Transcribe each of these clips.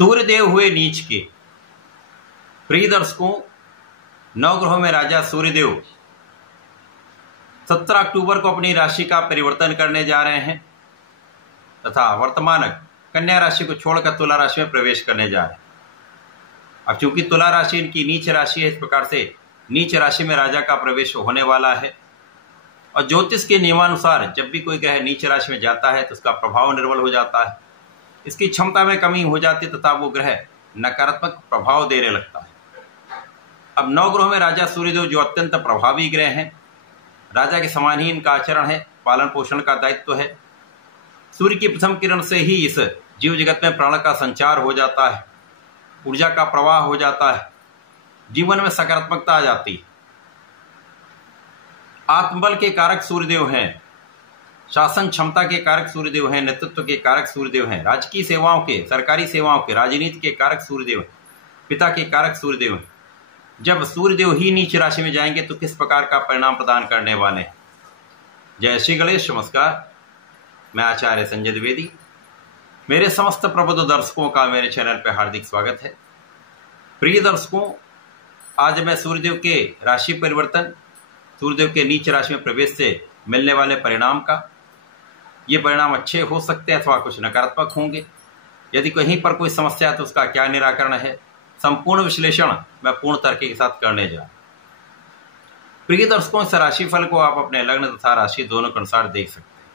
सूर्यदेव हुए नीच के। प्रिय दर्शकों, नवग्रहों में राजा सूर्यदेव 17 अक्टूबर को अपनी राशि का परिवर्तन करने जा रहे हैं तथा वर्तमान कन्या राशि को छोड़कर तुला राशि में प्रवेश करने जा रहे हैं। अब चूंकि तुला राशि इनकी नीच राशि है, इस प्रकार से नीच राशि में राजा का प्रवेश होने वाला है। और ज्योतिष के नियमानुसार जब भी कोई ग्रह नीच राशि में जाता है तो उसका प्रभाव निर्बल हो जाता है, इसकी क्षमता में कमी हो जाती है तथा वो ग्रह नकारात्मक प्रभाव देने लगता है। अब नवग्रहों में राजा सूर्यदेव जो अत्यंत प्रभावी ग्रह हैं, राजा के समान ही इनका आचरण है, पालन पोषण का दायित्व है। सूर्य की प्रथम किरण से ही इस जीव जगत में प्राण का संचार हो जाता है, ऊर्जा का प्रवाह हो जाता है, जीवन में सकारात्मकता आ जाती है। आत्मबल के कारक सूर्यदेव हैं, शासन क्षमता के कारक सूर्यदेव हैं, नेतृत्व के कारक सूर्यदेव हैं, राजकीय सेवाओं के, सरकारी सेवाओं के, राजनीति के कारक सूर्यदेव हैं, पिता के कारक सूर्यदेव हैं। जब सूर्यदेव ही नीच राशि में जाएंगे तो किस प्रकार का परिणाम प्रदान करने वाले हैं। जय श्री गणेश। नमस्कार, मैं आचार्य संजय द्विवेदी। मेरे समस्त प्रबुद्ध दर्शकों का मेरे चैनल पर हार्दिक स्वागत है। प्रिय दर्शकों, आज मैं सूर्यदेव के राशि परिवर्तन, सूर्यदेव के नीच राशि में प्रवेश से मिलने वाले परिणाम का, ये परिणाम अच्छे हो सकते हैं अथवा कुछ नकारात्मक होंगे। यदि कहीं पर कोई समस्या है तो उसका क्या निराकरण है, संपूर्ण विश्लेषण मैं पूर्ण तर्क के साथ करने जा रहा हूं। प्रिय दर्शकों, इस राशिफल को आप अपने लग्न तथा राशि दोनों के अनुसार देख सकते हैं।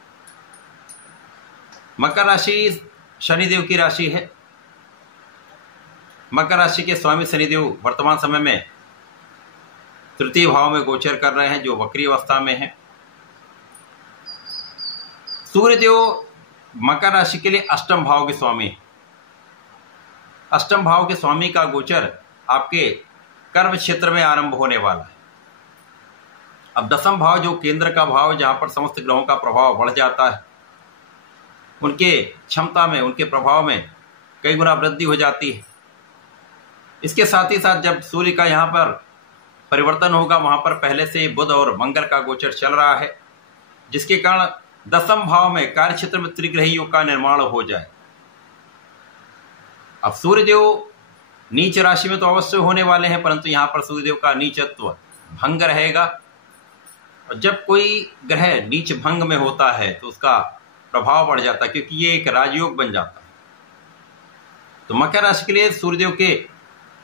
मकर राशि शनिदेव की राशि है। मकर राशि के स्वामी शनिदेव वर्तमान समय में तृतीय भाव में गोचर कर रहे हैं, जो वक्री अवस्था में है। सूर्यदेव मकर राशि के लिए अष्टम भाव के स्वामी है। अष्टम भाव के स्वामी का गोचर आपके कर्म क्षेत्र में आरंभ होने वाला है। अब दसम भाव जो केंद्र का भाव है, जहां पर समस्त ग्रहों का प्रभाव बढ़ जाता है, उनके क्षमता में, उनके प्रभाव में कई गुना वृद्धि हो जाती है। इसके साथ ही साथ जब सूर्य का यहाँ पर परिवर्तन होगा, वहां पर पहले से बुध और मंगल का गोचर चल रहा है, जिसके कारण दसम भाव में कार्य क्षेत्र में त्रिग्रही योग का निर्माण हो जाए। अब सूर्यदेव नीच राशि में तो अवश्य होने वाले हैं, परंतु यहां पर सूर्यदेव का नीचत्व भंग रहेगा। और जब कोई ग्रह नीच भंग में होता है तो उसका प्रभाव बढ़ जाता है, क्योंकि ये एक राजयोग बन जाता है। तो मकर राशि के लिए सूर्यदेव के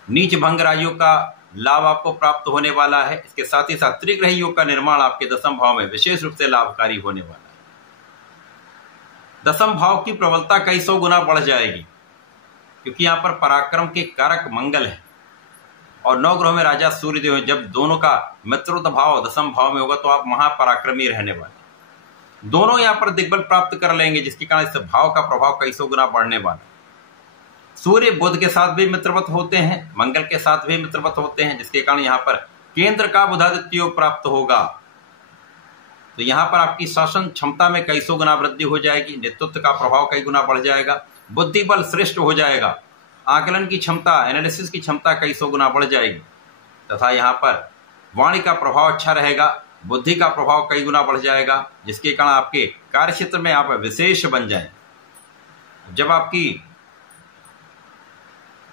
नीच भंग राजयोग का लाभ आपको प्राप्त होने वाला है। इसके साथ ही साथ त्रिग्रही योग का निर्माण आपके दसम भाव में विशेष रूप से लाभकारी होने वाला है। दसम भाव की प्रबलता कई सौ गुना बढ़ जाएगी, क्योंकि यहां पर पराक्रम के कारक मंगल है और नवग्रहों में राजा सूर्यदेव है। जब दोनों का मित्रवत भाव दसम भाव में होगा तो आप महापराक्रमी रहने वाले, दोनों यहां पर दिग्बल प्राप्त कर लेंगे, जिसके कारण इस भाव का प्रभाव कई सौ गुना बढ़ने वाला है। सूर्य बुध के साथ भी मित्रवत होते हैं, मंगल के साथ भी मित्रवत होते हैं, जिसके कारण यहां पर केंद्र का बुधादित्य योग प्राप्त होगा। तो यहां पर आपकी शासन क्षमता में कई सौ गुना वृद्धि हो जाएगी, नेतृत्व का प्रभाव कई गुना बढ़ जाएगा, बुद्धि बल श्रेष्ठ हो जाएगा, आकलन की क्षमता, एनालिसिस की क्षमता कई सौ गुना बढ़ जाएगी तथा यहाँ पर वाणी का प्रभाव अच्छा रहेगा, बुद्धि का प्रभाव कई गुना बढ़ जाएगा, जिसके कारण आपके कार्य क्षेत्र में आप विशेष बन जाए। जब आपकी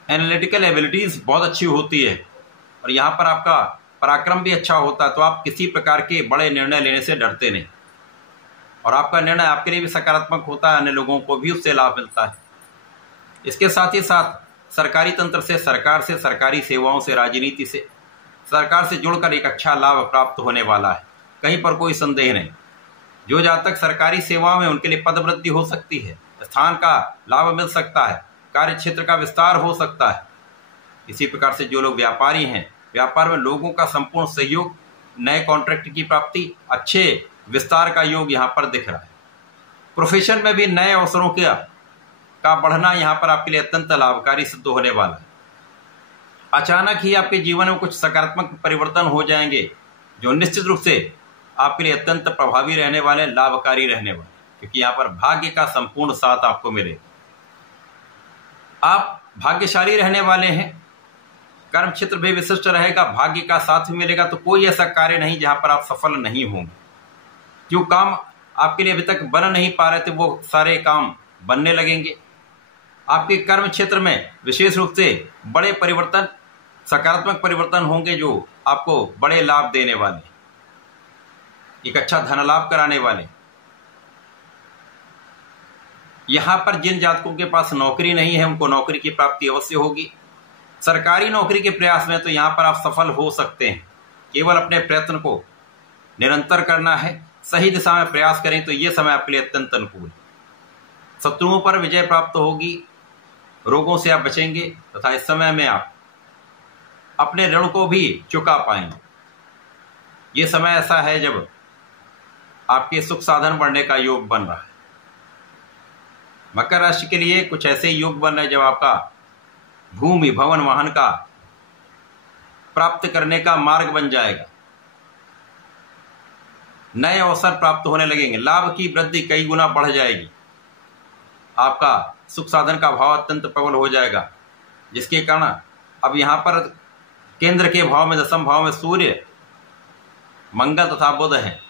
एनालिटिकल एबिलिटीज बहुत अच्छी होती है और यहाँ पर आपका पराक्रम भी अच्छा होता है, तो आप किसी प्रकार के बड़े निर्णय लेने से डरते नहीं और आपका निर्णय आपके लिए भी सकारात्मक होता है, अन्य लोगों को भी उससे लाभ मिलता है। इसके साथ ही साथ सरकारी तंत्र से, सरकार से, सरकारी सेवाओं से, राजनीति से, सरकार से जुड़कर एक अच्छा लाभ प्राप्त होने वाला है, कहीं पर कोई संदेह नहीं। जो जहाँ तक सरकारी सेवाओं में, उनके लिए पद वृद्धि हो सकती है, स्थान का लाभ मिल सकता है, कार्य क्षेत्र का विस्तार हो सकता है। इसी प्रकार से जो लोग व्यापारी हैं, व्यापार में लोगों का संपूर्ण सहयोग, नए कॉन्ट्रैक्ट की प्राप्ति, अच्छे विस्तार का योग यहाँ पर दिख रहा है। प्रोफेशन में भी नए अवसरों का बढ़ना यहाँ पर आपके लिए अत्यंत लाभकारी सिद्ध होने वाला है। अचानक ही आपके जीवन में कुछ सकारात्मक परिवर्तन हो जाएंगे, जो निश्चित रूप से आपके लिए अत्यंत प्रभावी रहने वाले, लाभकारी रहने वाले, क्योंकि यहाँ पर भाग्य का संपूर्ण साथ आपको मिलेगा। आप भाग्यशाली रहने वाले हैं, कर्म क्षेत्र भी विशिष्ट रहेगा, भाग्य का साथ भी मिलेगा। तो कोई ऐसा कार्य नहीं जहां पर आप सफल नहीं होंगे। जो काम आपके लिए अभी तक बन नहीं पा रहे थे, वो सारे काम बनने लगेंगे। आपके कर्म क्षेत्र में विशेष रूप से बड़े परिवर्तन, सकारात्मक परिवर्तन होंगे जो आपको बड़े लाभ देने वाले, एक अच्छा धन लाभ कराने वाले। यहां पर जिन जातकों के पास नौकरी नहीं है उनको नौकरी की प्राप्ति अवश्य होगी। सरकारी नौकरी के प्रयास में तो यहां पर आप सफल हो सकते हैं, केवल अपने प्रयत्न को निरंतर करना है, सही दिशा में प्रयास करें तो यह समय आपके लिए अत्यंत अनुकूल है। शत्रुओं पर विजय प्राप्त होगी, रोगों से आप बचेंगे तथा इस समय में आप अपने ऋण को भी चुका पाएंगे। ये समय ऐसा है जब आपके सुख साधन बढ़ने का योग बन रहा है। मकर राशि के लिए कुछ ऐसे योग बन रहे हैं जब आपका भूमि भवन वाहन का प्राप्त करने का मार्ग बन जाएगा, नए अवसर प्राप्त होने लगेंगे, लाभ की वृद्धि कई गुना बढ़ जाएगी, आपका सुख साधन का भाव अत्यंत प्रबल हो जाएगा, जिसके कारण अब यहां पर केंद्र के भाव में, दशम भाव में सूर्य, मंगल तथा बुध है,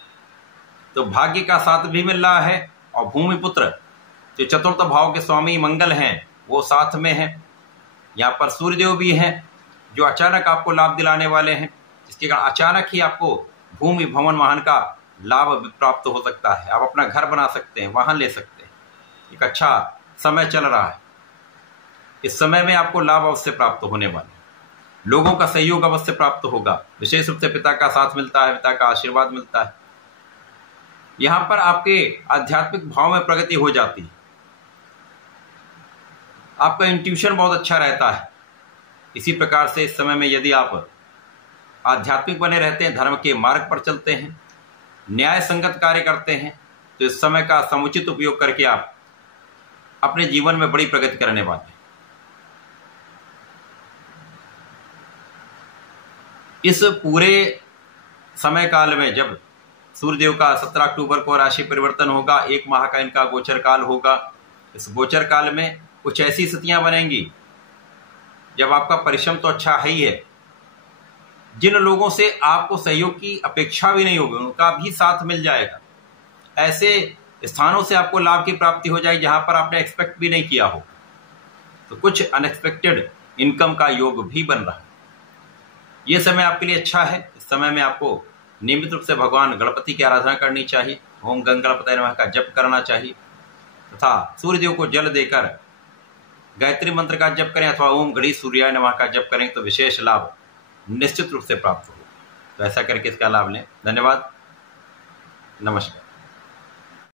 तो भाग्य का साथ भी मिल रहा है। और भूमि पुत्र जो चतुर्थ भाव के स्वामी मंगल हैं वो साथ में हैं। यहाँ पर सूर्यदेव भी हैं जो अचानक आपको लाभ दिलाने वाले हैं, जिसके कारण अचानक ही आपको भूमि भवन वाहन का लाभ प्राप्त हो सकता है। आप अपना घर बना सकते हैं, वाहन ले सकते हैं। एक अच्छा समय चल रहा है, इस समय में आपको लाभ अवश्य प्राप्त होने वाले, लोगों का सहयोग अवश्य प्राप्त होगा, विशेष रूप से पिता का साथ मिलता है, पिता का आशीर्वाद मिलता है। यहां पर आपके आध्यात्मिक भाव में प्रगति हो जाती है, आपका इंट्यूशन बहुत अच्छा रहता है। इसी प्रकार से इस समय में यदि आप आध्यात्मिक बने रहते हैं, धर्म के मार्ग पर चलते हैं, न्याय संगत कार्य करते हैं, तो इस समय का समुचित उपयोग करके आप अपने जीवन में बड़ी प्रगति करने वाले हैं। इस पूरे समय काल में जब सूर्यदेव का 17 अक्टूबर को राशि परिवर्तन होगा, 1 माह का इनका गोचर काल होगा। इस गोचर काल में कुछ ऐसी स्थितियां बनेंगी जब आपका परिश्रम तो अच्छा है ही है, जिन लोगों से आपको सहयोग की अपेक्षा भी नहीं होगी उनका भी साथ मिल जाएगा। ऐसे स्थानों से आपको लाभ की प्राप्ति हो जाएगी जहां पर आपने एक्सपेक्ट भी नहीं किया हो, तो कुछ अनएक्सपेक्टेड इनकम का योग भी बन रहा है। यह समय आपके लिए अच्छा है। इस समय में आपको नियमित रूप से भगवान गणपति की आराधना करनी चाहिए, ओम गंगणपतये नमः का जप करना चाहिए तथा सूर्यदेव को जल देकर गायत्री मंत्र का जप करें अथवा ओम गणेश सूर्याय नमः का जप करें तो विशेष लाभ निश्चित रूप से प्राप्त होगा। तो ऐसा करके इसका लाभ लें। धन्यवाद, नमस्कार।